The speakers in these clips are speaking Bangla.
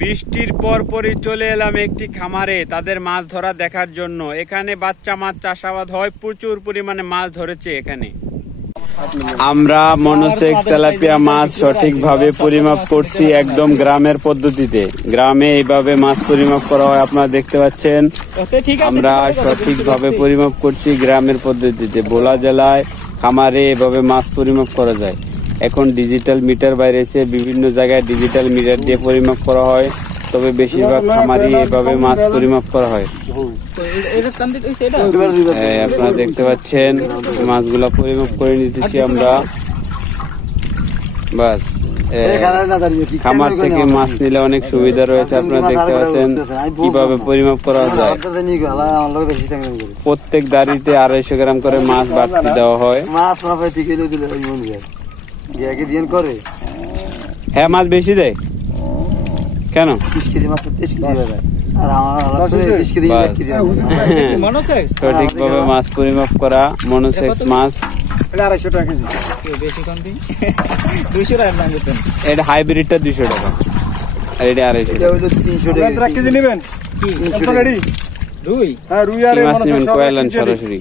বৃষ্টির পরপরই চলে এলাম একটি খামারে তাদের মাছ ধরা দেখার জন্য। এখানে বাচ্চা মাছ চাষাবাদ হয়, প্রচুর পরিমাণে মাছ ধরেছে এখানে। আমরা মনোসেক্স তেলাপিয়া মাছ সঠিকভাবে পরিমাপ করছি, একদম গ্রামের পদ্ধতিতে। গ্রামে এইভাবে মাছ পরিমাপ করা হয়, আপনারা দেখতে পাচ্ছেন। আমরা সঠিকভাবে পরিমাপ করছি গ্রামের পদ্ধতিতে। ভোলা জেলায় খামারে এভাবে মাছ পরিমাপ করা যায়। এখন ডিজিটাল মিটার বাইরেছে, বিভিন্ন জায়গায় ডিজিটাল মিটার দিয়ে পরিমাপ করা হয়, তবে বেশিরভাগ খামারে এভাবে মাছ পরিমাপ করা হয়। আপনারা দেখতে পাচ্ছেন মাছগুলা পরিমাপ করে নিতেছি আমরা। বাস খামার থেকে মাছ নিলে অনেক সুবিধা রয়েছে। আপনারা দেখতে পাচ্ছেন কিভাবে পরিমাপ করা যায়। প্রত্যেক দাঁড়িতে 250 গ্রাম করে মাছ বাড়তি দেওয়া হয়। হ্যাঁ, মাছ বেশি দেয় কেন? সঠিকভাবে মাছ পরিমাপ করা মনোসেক্স মাছ। এটা হাইব্রিডটা 200 টাকা, আর এটা 250 টাকা। কোয়ালান সরাসরি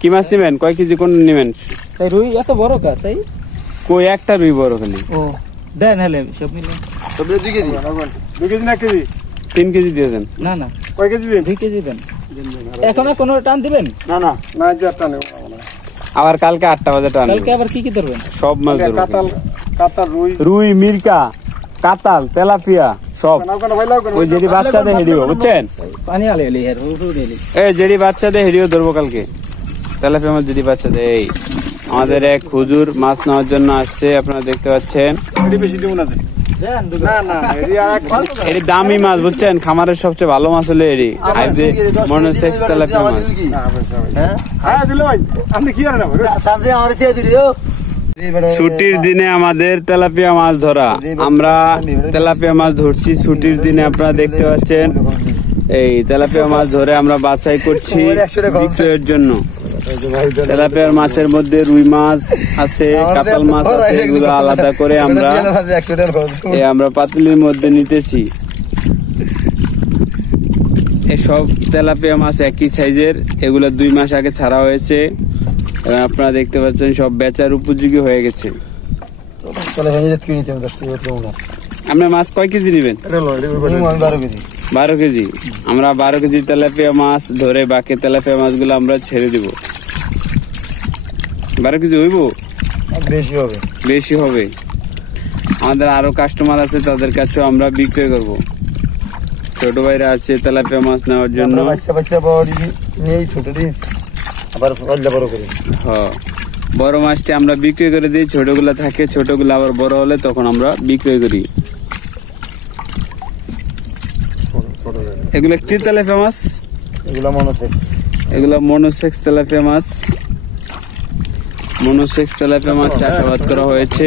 কি মাছ নিবেন? কয় কেজি কোন নিবেন? রুই এত বড় কা? তাই কই একটা রুই বড় খালি। ও দেন হলে সব মিলে সব 2 কেজি। 2 কেজি না কেজি? 3 কেজি দিয়ে দেন। না না, কয় কেজি দেন? 2 কেজি দেন। এখন আর কোনো টান দিবেন? না না না, যে টান আবার কালকে 8টা বাজে টান। কালকে আবার কি কি ধরবেন? সব মাছ ধরবেন। কাতাল, কাতাল, রুই, রুই, মিরকা, কাতাল, তেলাপিয়া সব। ওই যেটি বাচ্চাদের হেডিও, বুঝছেন? পানি আলে এলি আর রুই এলি। এই যেটি বাচ্চাদের হেডিও ধরবো কালকে। তেলাপিয়া মাছ যেটি বাচ্চাদের। এই আমাদের এক হুজুর মাছ নেওয়ার জন্য আসছে, আপনারা দেখতে পাচ্ছেন। বেশি দিব না। এটি দামি মাছ, বুঝছেন? খামারের সবচেয়ে ভালো মাছ হলো এটি মনোসেক্স তেলাপিয়া মাছ। ছুটির দিনে আমাদের তেলাপিয়া মাছ ধরা। আমরা তেলাপিয়া মাছ ধরছি ছুটির দিনে, আপনারা দেখতে পাচ্ছেন। এই তেলাপিয়া মাছ ধরে আমরা বাছাই করছি বিক্রয়ের জন্য। তেলাপিয়ার মাছের মধ্যে রুই মাছ আছে, কাতাল মাছ আছে, এগুলো আলাদা করে আমরা পাতিলের মধ্যে নিতেছি। এসব তেলাপিয়া মাছ একই সাইজের, এগুলো 2 মাস আগে ছাড়া হয়েছে। আপনারা দেখতে পাচ্ছেন সব বেচার উপযোগী হয়ে গেছে। আপনি মাছ কয় কেজি নেবেন? 12 কেজি। আমরা 12 কেজি তেলাপিয়া মাছ ধরে বাকি তেলাপিয়া মাছগুলো আমরা ছেড়ে দিব। 12 কেজি হইব? বেশি হবে। আমাদের আরো কাস্টমার আছে, তাদের কাছেও আমরা বিক্রয় করব। ছোট ভাইরা আছে তেলাপিয়া মাছ নেওয়ার জন্য। বড় মাছটি আমরা বিক্রয় করে দিই, ছোটগুলা থাকে, ছোটগুলো আবার বড় হলে তখন আমরা বিক্রয় করি। এগুলো কি তেলাপিয়া মাছ? এগুলো মনোসেক্স তেলাপিয়া মাছ। মনোসেক্স তেলাপিয়া মাছ চাষাবাদ করা হয়েছে,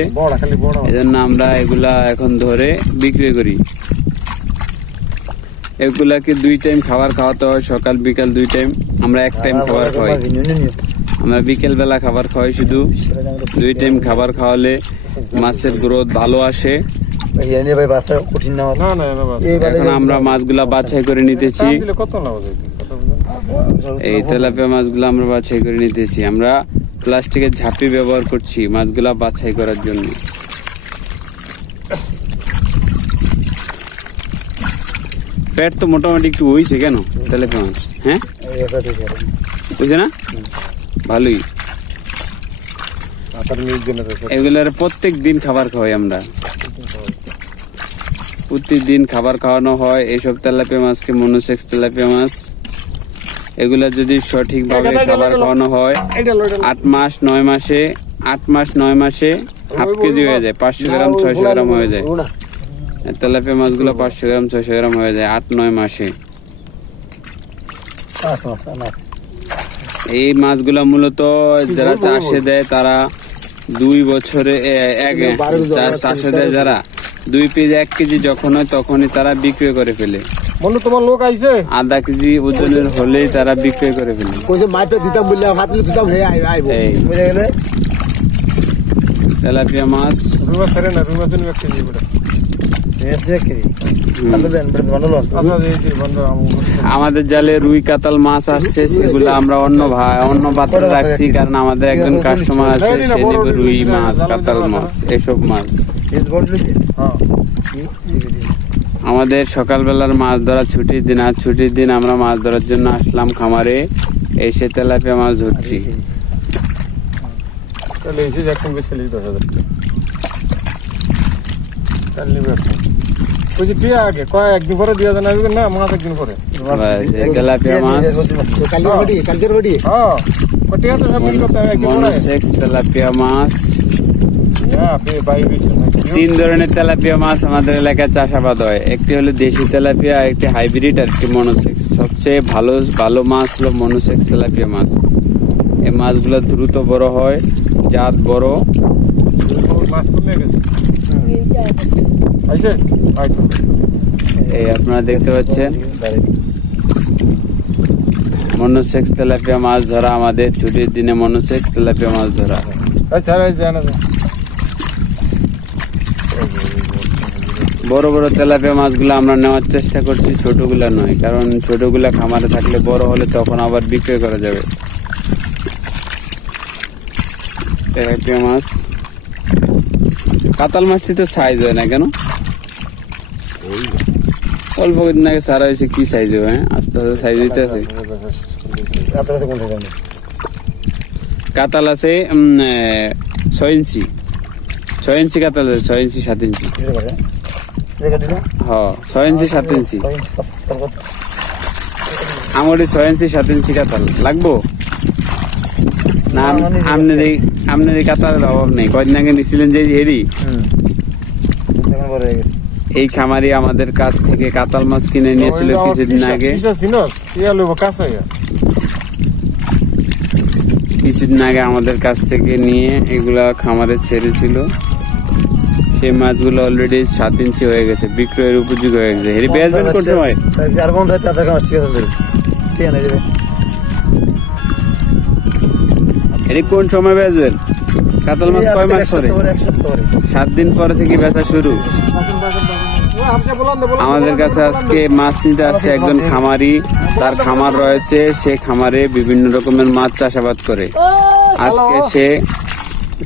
এজন্য আমরা এগুলা এখন ধরে বিক্রি করি। এগুলাকে 2 টাইম খাবার খাওয়াতে হয়, সকাল বিকাল 2 টাইম। আমরা 1 টাইম খাবার খাওয়াই। আমরা বিকেল বেলা খাবার খাওয়াই শুধু। 2 টাইম খাবার খাওয়ালে মাছের গ্রোথ ভালো আসে। এখন আমরা মাছগুলা বাছাই করে নিতেছি। এই তেলাপিয়া মাছগুলা আমরা বাছাই করে নিতেছি। আমরা প্লাস্টিকের ঝাঁপি ব্যবহার করছি মাছগুলা বাছাই করার জন্য। পেট তো মোটামুটি একটু হয়েছে কেন তেলাপিয়া মাছ? হ্যাঁ, বুঝছে না? ভালোই। এগুলার প্রত্যেক দিন খাবার খাওয়াই আমরা। প্রতিদিন খাবার খাওয়ানো হয় এইসব তেলাপিয়া মাছকে, মনোসেক্স তেলাপিয়া মাছ। এগুলা যদি সঠিকভাবে খাবার খাওয়ানো হয় 8 মাস 9 মাসে 8 মাস 9 মাসে হাফ কেজি হয়ে যায়, 500 গ্রাম 600 গ্রাম হয়ে যায়। তেলাপিয়া মাছগুলো 500 গ্রাম 600 গ্রাম হয়ে যায় 8-9 মাসে। এই মাছগুলা মূলত যারা চাষে দেয় তারা 2 বছরে চাষে দেয়, যারা 2 পিস 1 কেজি যখন হয় তখনই তারা বিক্রয় করে ফেলে। তোমার লোক আইছে আধা কেজি ওজনের হলেই তারা বিক্রয় করে ফেলে। তেলাপিয়া মাছ রুই মাছ ছাড়ে না, রুই মাছ নিয়ে 1 কেজি করে। আচ্ছা, এই যে বন্ধ আমাদের জালে রুই কাতাল মাছ আসছে, সেগুলো আমরা অন্য পাত্রে রাখছি, কারণ আমাদের একজন কাস্টমার আছে, সে নেবে রুই মাছ, কাতাল মাছ, এসব মাছ। আমাদের সকালবেলার মাছ ধরা ছুটির দিন, আর ছুটির দিন আমরা মাছ ধরার জন্য আসলাম খামারে, এসে তেলাপিয়া মাছ ধরছি। তাহলে এসে এখন বেশি 10,000 তাহলে নিবে এখন। ওই যে টিয়া আগে একদিন পরে দিয়ে দেন, আসবে না মাছ একদিন পরে। তেলাপিয়া মাছ হ্যাঁ, টিয়া তো সাবমিট করতে হবে একদিন পরে। মনোসেক্স তেলাপিয়া মাছ, আপনি বাই বেশি না। 3 ধরনের তেলাপিয়া মাছ আমাদের এলাকায় চাষাবাদ হয়। একটি হলো দেশি তেলাপিয়া, একটি হাইব্রিড, আর একটি মনোসেক্স। সবচেয়ে ভালো মাছ হলো মনোসেক্স তেলাপিয়া মাছ। এই মাছগুলো দ্রুত বড় হয়, জাত বড়। মাছ কমে গেছে। আইছে এই আপনারা দেখতে পাচ্ছেন মনোসেক্স তেলাপিয়া মাছ ধরা, আমাদের ছুটির দিনে মনোসেক্স তেলাপিয়া মাছ ধরা। আচ্ছা জানা যায়। বড় বড় তেলাপিয়া মাছগুলো আমরা নেওয়ার চেষ্টা করছি, ছোটগুলা নয়, কারণ ছোটগুলা খামারে থাকলে বড় হলে তখন আবার বিক্রয় করা যাবে। তেলাপিয়া মাছ, কাতাল মাছটি তো সাইজ হয় না কেন? অল্প দিন আগে সারা হয়েছে, কি সাইজ হবে? আস্তে আস্তে সাইজ হইতে আছে। কাতাল আছে 6 ইঞ্চি, 6 ইঞ্চি কাতাল আছে, 6 ইঞ্চি 7 ইঞ্চি। হ্যাঁ, 6 ইঞ্চি 7 ইঞ্চি আমাদের 6 ইঞ্চি 7 ইঞ্চি কাতাল লাগবো না? আপনার কাতালের অভাব নেই। কয়দিন আগে নিছিলেন যে হেরি, এই খামারি আমাদের কাছ থেকে কাতাল মাছ কিনে নিয়েছিল কিছুদিন আগে। কিছুদিন আগে আমাদের কাছ থেকে নিয়ে এগুলা খামারে ছেড়েছিল। সেই মাছগুলো অলরেডি 7 ইঞ্চি হয়ে গেছে, বিক্রয়ের উপযোগী হয়ে গেছে। হেরি বেচবেন কোন সময়? হেরি কোন সময় বেচবেন? কাতাল মাছ কয় মাস পরে? 7 দিন পরে থেকে বেচা শুরু। আমাদের কাছে আজকে মাছ নিতে আসছে একজন খামারি, তার খামার রয়েছে, সে খামারে বিভিন্ন রকমের মাছ চাষাবাদ করে। আজকে সে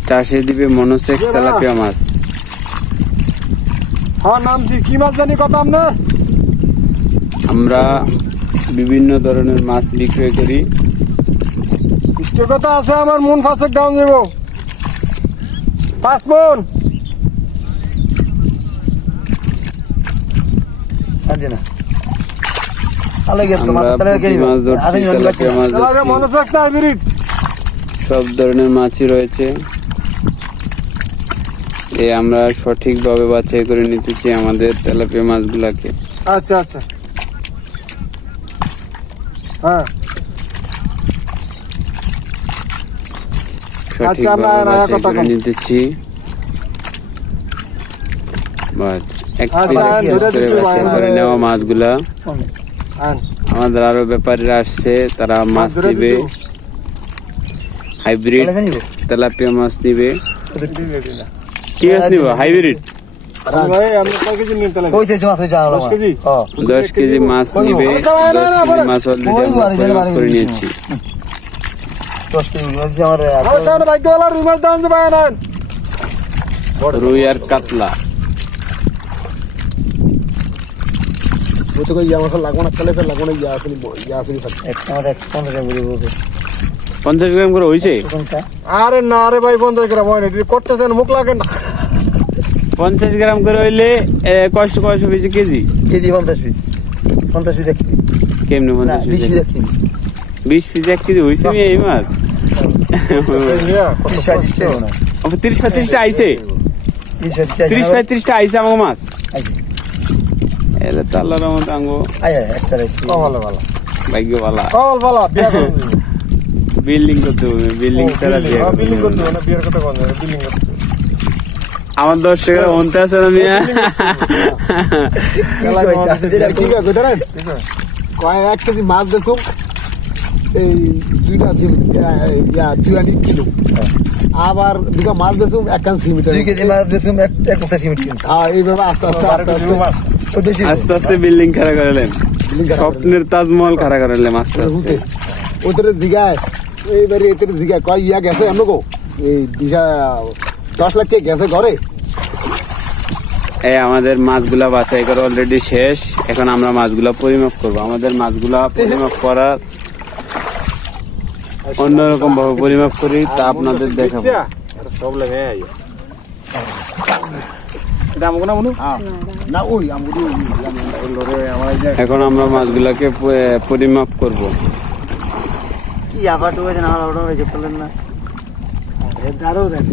চাষে দিবে মনোসেক্স তেলাপিয়া মাছ। হ্যাঁ, নাম কি মাছ জানি কত আপনার? আমরা বিভিন্ন ধরনের মাছ বিক্রয় করি। কথা আছে আমার মন ফাঁসের দাম দেব 5 মন। সব ধরনের মাছই রয়েছে। আমরা সঠিকভাবে বাছাই করে নিতেছি আমাদের তেলাপিয়া মাছগুলাকে। আচ্ছা আচ্ছা, হ্যাঁ, সঠিকভাবে বাছাই করে নিতেছি। করে নেওয়া মাছগুলা আমাদের আরো ব্যাপারীরা আসছে, তারা মাছ দিবে, হাইব্রিড তেলাপিয়া মাছ দিবে। কি মাছ নিব? হাইব্রিড 10 কেজি মাছ নিবে। 10 কেজি মাছ অলরেডি আমরা পরিমাপ করে নিয়েছি। রুই আর কাতলা লাগবো না, খেলে লাগবো না। 50 গ্রাম করে হয়েছে। আরে না রে ভাই, 50 গ্রাম হয় না, করতেছেন মুখ লাগে না। 50 গ্রাম করে হইলে কষ্ট বেশি কেজি 50 পিস 50 পিস কেমনে? 50 পিস 20 পিস 1 কেজি হয়েছে এই মাছ। 30-35টা আইছে, 30-35টা আইছে আমার মাছ। এলে তো আল্লাহর রহমতে আঙ্গো ভাগ্য ভালো। বিল্ডিং করতে হবে, বিল্ডিং ছাড়া বিল্ডিং করতে হবে না। বিয়ের কথা কোন জায়গায় বিল্ডিং করতে হবে? আমার দর্শকেরা অন্তে আছে না মিয়া? 1 কেজি মাছ দেখো, এই 2 কিলো আবার দুটো মাছ বেচুম এক কান সিমেন্ট 2 কেজি মাছ বেচুম এক বস্তা সিমেন্ট কিনতে হ্যাঁ এইভাবে আস্তে আস্তে আস্তে আস্তে তো বেশি আস্তে আস্তে বিল্ডিং খাড়া করলেন, স্বপ্নের তাজমহল খাড়া করলেন আস্তে আস্তে। ওদের জিগায় এইবারে এদের জিগায় কয় ইয়া গেছে আমগো এই 10 লাখ টাকা গেছে ঘরে। এই আমাদের মাছগুলা বাছাই করা অলরেডি শেষ, এখন আমরা মাছগুলা পরিমাপ করব। আমাদের মাছগুলা পরিমাপ করার অন্যরকম ভাবে পরিমাপ করি, তা আপনাদের দেখাবো। সব লাগে দাম কোনা মনু না ওই আমগো এখন আমরা মাছগুলাকে পরিমাপ করব। কি আবার তো আছে না আমরা ওটা রেখে ফেলেন না আরো দেন